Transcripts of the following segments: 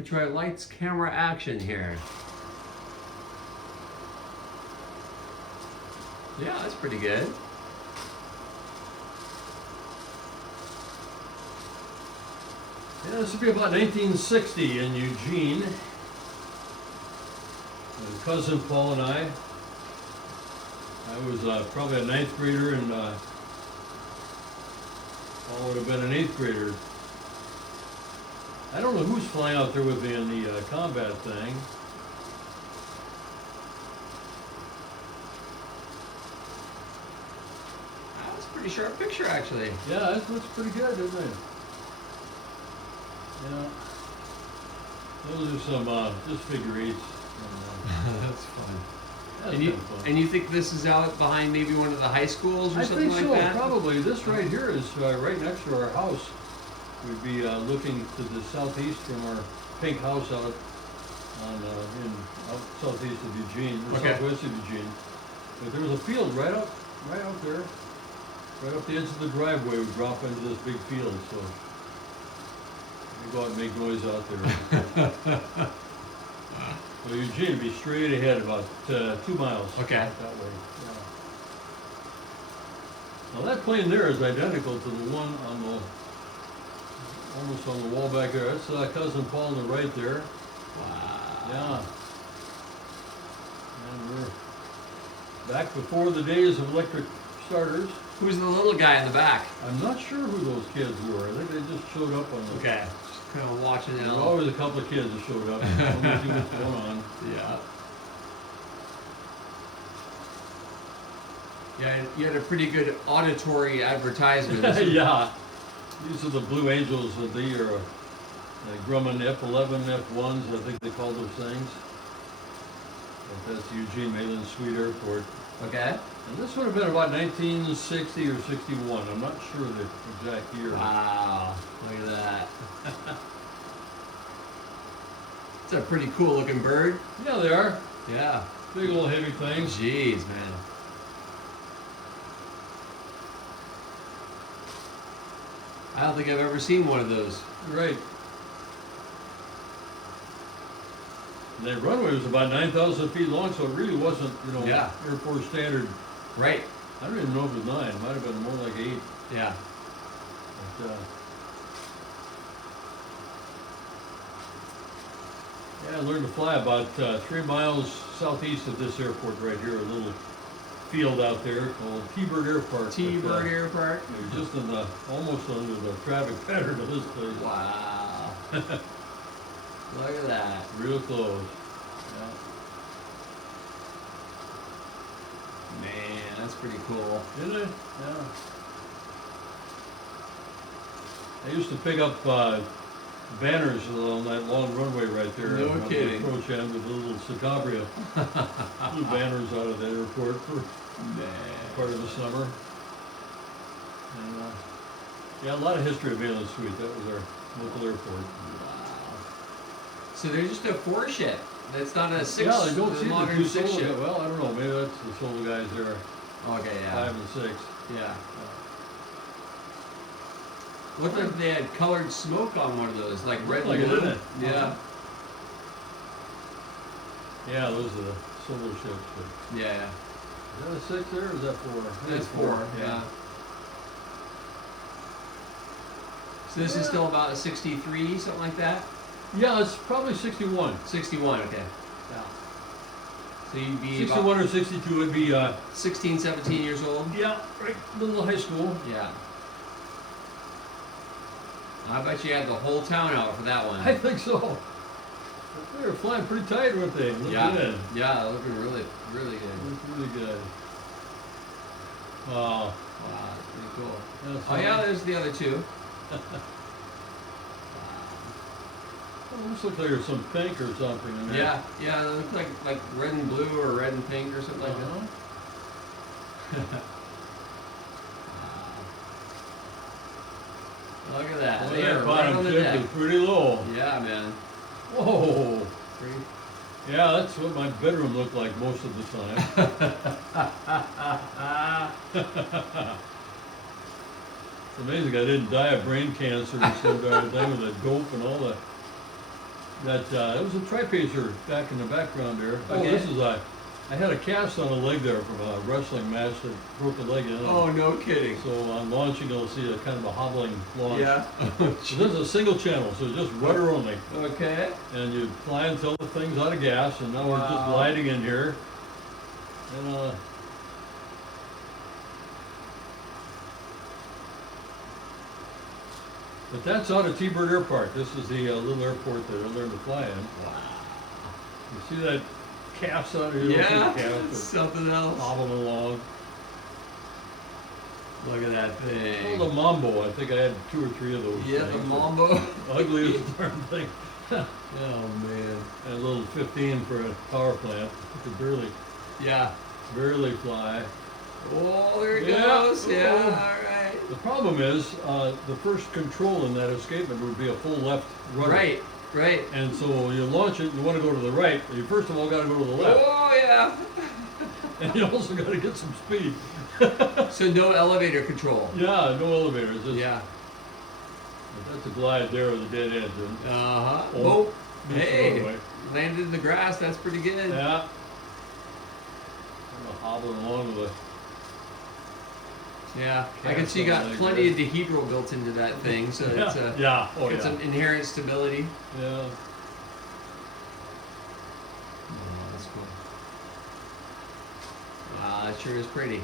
could try lights, camera, action here. Yeah, that's pretty good. Yeah, this would be about 1960 in Eugene. My cousin Paul and I was probably a 9th grader, and Paul would have been an 8th grader. I don't know who's flying out there with me in the combat thing. That's a pretty sharp picture, actually. Yeah, that looks pretty good, doesn't it? Yeah. Those are some just figure eights. That's fun. That's And you, kinda fun. and you think this is out behind maybe one of the high schools or I something think like so, that? probably. This right here is right next to our house. We'd be looking to the southeast from our pink house out out southeast of Eugene, or Okay. southwest of Eugene. But there was a field right out there, right up the edge of the driveway. We drop into this big field, so we go out and make noise out there. So Eugene would be straight ahead about 2 miles. Okay. That way. Yeah. Now that plane there is identical to the one on almost on the wall back there. That's cousin Paul on the right there. Wow. Yeah. And we're back before the days of electric starters. Who's the little guy in the back? I'm not sure who those kids were. I think they just showed up on the. Okay. Just kind of watching it There's all. always a couple of kids that showed up. I don't know what's going on. Yeah. Yeah, you had a pretty good auditory advertisement. Yeah. These are the Blue Angels. They are Grumman F11, F1s, I think they call those things. But that's Eugene Mayland Sweet Airport. Okay. And this would have been about 1960 or 61. I'm not sure the exact year. Wow. Look at that. It's a pretty cool looking bird. Yeah, they are. Yeah. Big little heavy things. Jeez, man. I don't think I've ever seen one of those. Right. And that runway was about 9,000 feet long, so it really wasn't, Yeah. Air Force standard. Right. I don't even know if it was 9. It might have been more like 8. Yeah. But, yeah, I learned to fly about 3 miles southeast of this airport right here, a little field out there called T-Bird Air Park. T-Bird Air Park. You're just almost under the traffic pattern of this place. Wow. Look at that. Real close. Man, that's pretty cool. Yeah. Isn't it? Yeah. I used to pick up banners along that long runway right there. No on the kidding. approach end with a little Sacabria. Blue banners out of that airport for part of the summer. And, yeah, a lot of history of Mayland Sweet. That was our local airport. Wow. So they're just a 4-ship. That's not a 6. Yeah, I don't see the modern 2 6 solo ship. guys. Well, I don't know. Maybe that's the solo guys there. Okay, yeah. 5 and 6. Yeah. Looked like they had colored smoke on one of those, like red Like and it, blue. didn't it? Yeah. Yeah, those are the solo ships. But Yeah. is that a 6 there or is that 4? I think That's it's 4. Yeah. So this is still about a 63, something like that? Yeah, it's probably 61. 61, okay. Yeah. So you'd be 61 about or 62 would be, 16, 17 years old? yeah, right, little high school. Yeah. I bet you had the whole town out for that one. I think so. But they were flying pretty tight, weren't they? Looked Yeah. good. Yeah, looking really, really good. Looked really good. Wow. Wow, that's pretty cool. That's Oh yeah, there's the other 2. Well, looks like there's some pink or something in there. Yeah, yeah, they look like red and blue or red and pink or something like Uh-huh. that. Wow. Look at that. Boy, They are that right bottom on the tip deck. is pretty low. Yeah, man. Whoa. Pretty. Yeah, that's what my bedroom looked like most of the time. It's amazing I didn't die of brain cancer or some darn thing with that dope and all the that, it was a tripacer back in the background there. Oh, Okay. this is I had a cast on a leg there from a wrestling match that broke a leg in. Oh, no kidding. So on launching, you'll see a kind of a hobbling launch. Yeah. So this is a single channel, so just rudder only. Okay. And you fly until the thing's out of gas, and now we're just Wow. gliding in here. And but that's out of T-Bird Airport. This is the little airport that I learned to fly in. Wow. You see that calf's out of here? Yeah, Calf it's something else. hobbling along. Look at that Oh, thing. the Mambo. I think I had 2 or 3 of those. Yeah, the things. Mambo. Ugly as a darn thing. Oh, man. And a little 15 for a power plant. You could Yeah. barely fly. Oh, there it Yeah. goes. Yeah, Oh. all right. The problem is, the first control in that escapement would be a full left rudder. Right, right. And so you launch it, you want to go to the right, but you first of all got to go to the left. Oh, yeah. And you also got to get some speed. So no elevator control. Yeah, no elevators. Just, Yeah. That's a glide there with a dead engine. Uh-huh. Oh, Oh, missed the hey. runway. Landed in the grass. That's pretty good. Yeah. I'm hobbling along with Yeah. I can Cast see you on got leg plenty there. of dehedral built into that thing, so yeah. it's Yeah. Oh, got yeah. some inherent stability. Yeah. Oh, that's cool. Wow, that sure is pretty.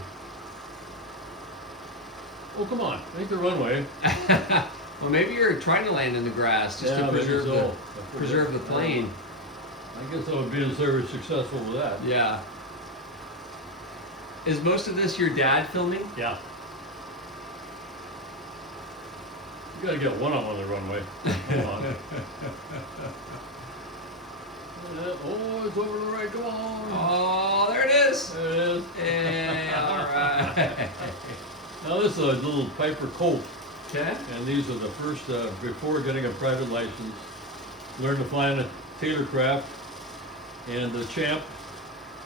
Oh, come on. Make the runway. Well, maybe you're trying to land in the grass just Yeah, to maybe preserve so. the preserve the plane. I guess I would be very successful with that. Yeah. Is most of this your dad filming? Yeah. You gotta get one up on the runway. Come on. Oh, it's over to the right. Come on. Oh, there it is. There it is. Hey, all right. Now this is a little Piper Colt, Okay. and these are the first, before getting a private license, learned to fly in a Taylorcraft and a Champ,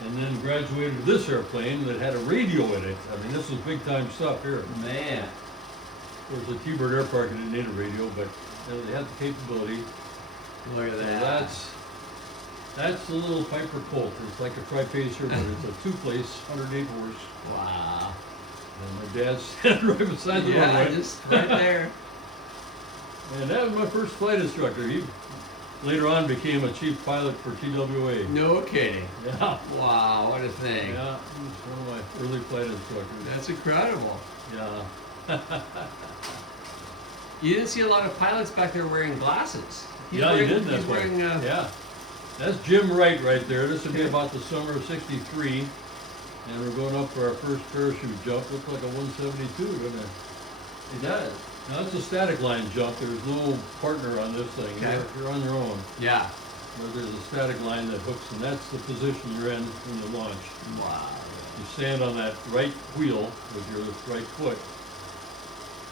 and then graduated to this airplane that had a radio in it. I mean, this was big time stuff here. Man. Of course, the T-Bird Airpark didn't need a radio, but they had the capability. Look at So that. that's the little Piper Colt. It's like a tripacer, but it's a 2-place, 108 horse. Wow. And my dad's standing right beside the Yeah, runway. just right there. And that was my first flight instructor. He later on became a chief pilot for TWA. No kidding. Yeah. Wow, what a thing. Yeah, he was one of my early flight instructors. That's incredible. Yeah. You didn't see a lot of pilots back there wearing glasses. He's Yeah, he wearing, did. That's He's why. wearing, Yeah. That's Jim Wright right there. This would be about the summer of '63. And we're going up for our first parachute jump. Looks like a 172, doesn't it? He does. Now it's a static line jump. There's no partner on this thing. Okay. You're on your own. Yeah. But there's a static line that hooks, and that's the position you're in when you launch. Wow. You stand on that right wheel with your right foot,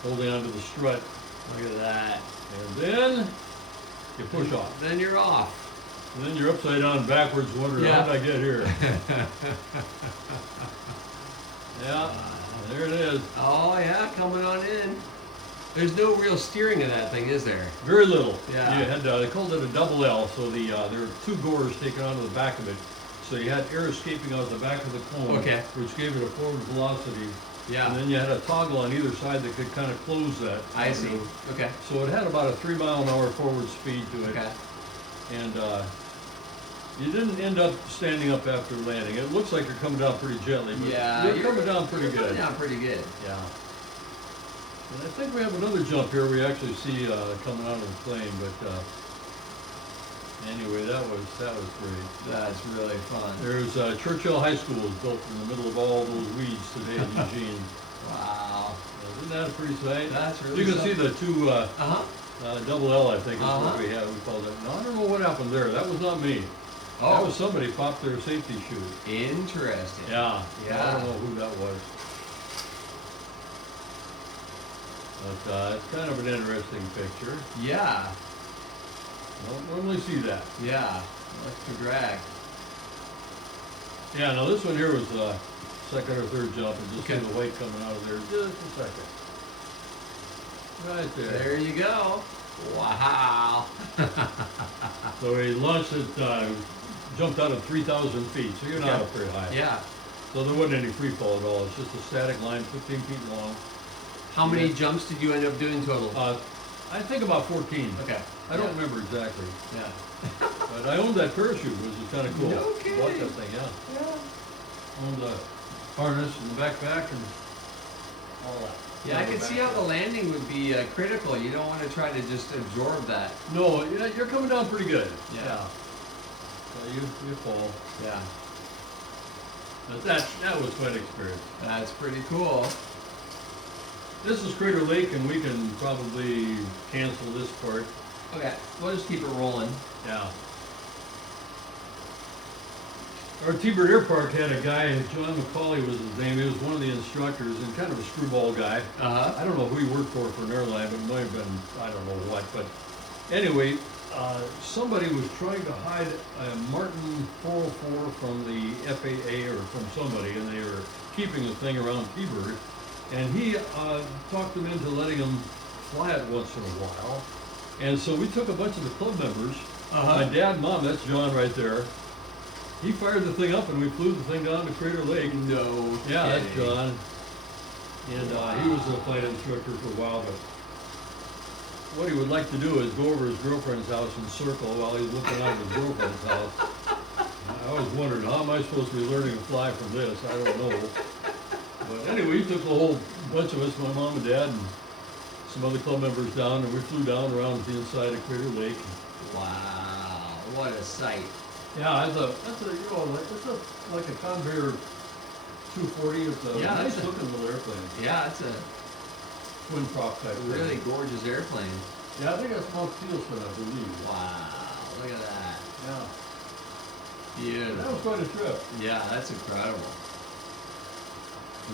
holding onto the strut, Look at that. and then you push off. Then you're off. And then you're upside down backwards, wondering, Yeah. how did I get here? Yeah, there it is. Oh yeah, coming on in. There's no real steering of that thing, is there? Very little. Yeah. You had, they called it a double L, so there were 2 gores taken onto the back of it. So you had air escaping out the back of the cone, Okay. which gave it a forward velocity. Yeah. And then you had a toggle on either side that could kind of close that. I see. Okay. So it had about a 3-mile-an-hour forward speed to it. Okay. And you didn't end up standing up after landing. It looks like you're coming down pretty gently, but Yeah. you're coming down pretty You're coming good. down pretty good. Yeah. And I think we have another jump here we actually see coming out of the plane, but anyway, that was great. That's really fun. There's Churchill High School is built in the middle of all those weeds today in Eugene. Wow. Isn't that a pretty sight? That's really You can see the 2 Uh-huh. double L, I think is Uh-huh. what we have. We called it. Now, I don't know what happened there. That was not me. That Oh, was somebody popped their safety shoe. interesting. Yeah. Yeah. I don't know who that was. But it's kind of an interesting picture. Yeah. Don't normally see that. Yeah. That's the drag. Yeah, now this one here was second or third jump, and just Okay. see the white coming out of there just a second. Right there. There you go. Wow. So he launched it, jumped out at 3,000 feet, so you're not Okay. up very high. Yeah. So there wasn't any free fall at all, it's just a static line, 15 feet long. How many Yeah. jumps did you end up doing total? I think about 14. Okay. I don't Yeah. remember exactly, Yeah. but I owned that parachute, which is kind of cool. No Bought kidding. that thing, yeah. Yeah. Owned the harness and the backpack and all that. Yeah, I can see how the landing would be critical. You don't want to try to just absorb that. No, you're coming down pretty good. Yeah. So you fall. Yeah. But that was quite an experience. That's pretty cool. This is Crater Lake, and we can probably cancel this part. Okay, we'll just keep it rolling. Yeah. Our T-Bird Air Park had a guy, John McCauley was his name. He was one of the instructors and kind of a screwball guy. Uh-huh. I don't know who he worked for an airline, but it might have been, I don't know what. But anyway, somebody was trying to hide a Martin 404 from the FAA or from somebody, and they were keeping the thing around T-Bird. And he talked them into letting him fly it once in a while. And so we took a bunch of the club members, Uh-huh. my dad and mom, that's John right there. He fired the thing up and we flew the thing down to Crater Lake. No. Yeah, that's kidding. John. And he was a flight instructor for a while, but what he would like to do is go over his girlfriend's house and circle while he's looking out of his girlfriend's house. I always wondered, how am I supposed to be learning to fly from this? I don't know. But anyway, he took a whole bunch of us, my mom and dad, and some other club members down, and we flew down around the inside of Crater Lake. Wow, what a sight. Yeah, that's a like a Convair 240. It's a Yeah, nice that's a- looking little airplane, Yeah, it's a twin prop type. thing. really gorgeous airplane. Yeah, I think that's Mount Steelson, I believe. Wow, look at that. Yeah, that Beautiful. was quite a trip. Yeah, that's incredible.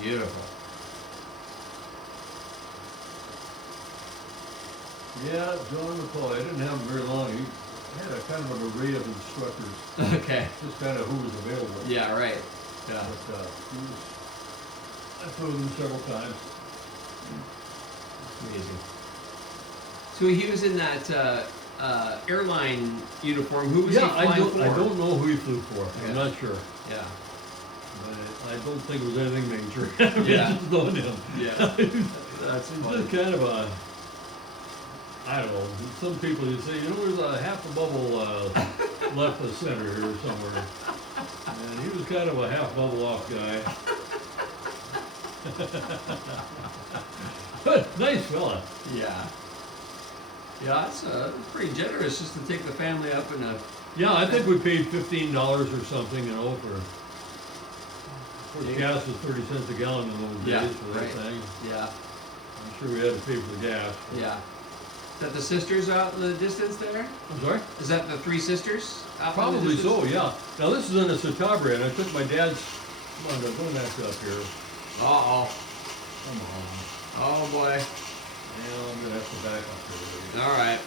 Beautiful. Yeah, John McCauley. I didn't have him very long. He had a kind of an array of instructors, Okay. just kind of who was available. Yeah, right. Yeah. But I flew with him several times. Amazing. So he was in that airline uniform. Who was he Yeah, flying for? I don't know who he flew for. Yeah. I'm not sure. Yeah. But I don't think it was anything major. Yeah. Just knowing him. Yeah. That's It's funny. just kind of a, I don't know, some people you say, there's a half a bubble left of center here somewhere. And he was kind of a half bubble off guy. But nice fella. Yeah. Yeah, it's pretty generous just to take the family up in a. Yeah, I think we paid $15 or something, for, of course, Yeah. gas was 30 cents a gallon in those Yeah, days for that right. thing. Yeah. I'm sure we had to pay for the gas. Yeah. Is that the sisters out in the distance there? I'm sorry? Is that the three sisters? Out in the Probably distance? so, yeah. Now this is in a Satabria, and I took my dad's. Come on, Doug, go back up here. Uh-oh. Come on. Oh, boy. Yeah, I'm gonna have to back up here. All right.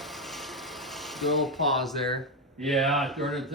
Do a little pause there. Yeah, darn it.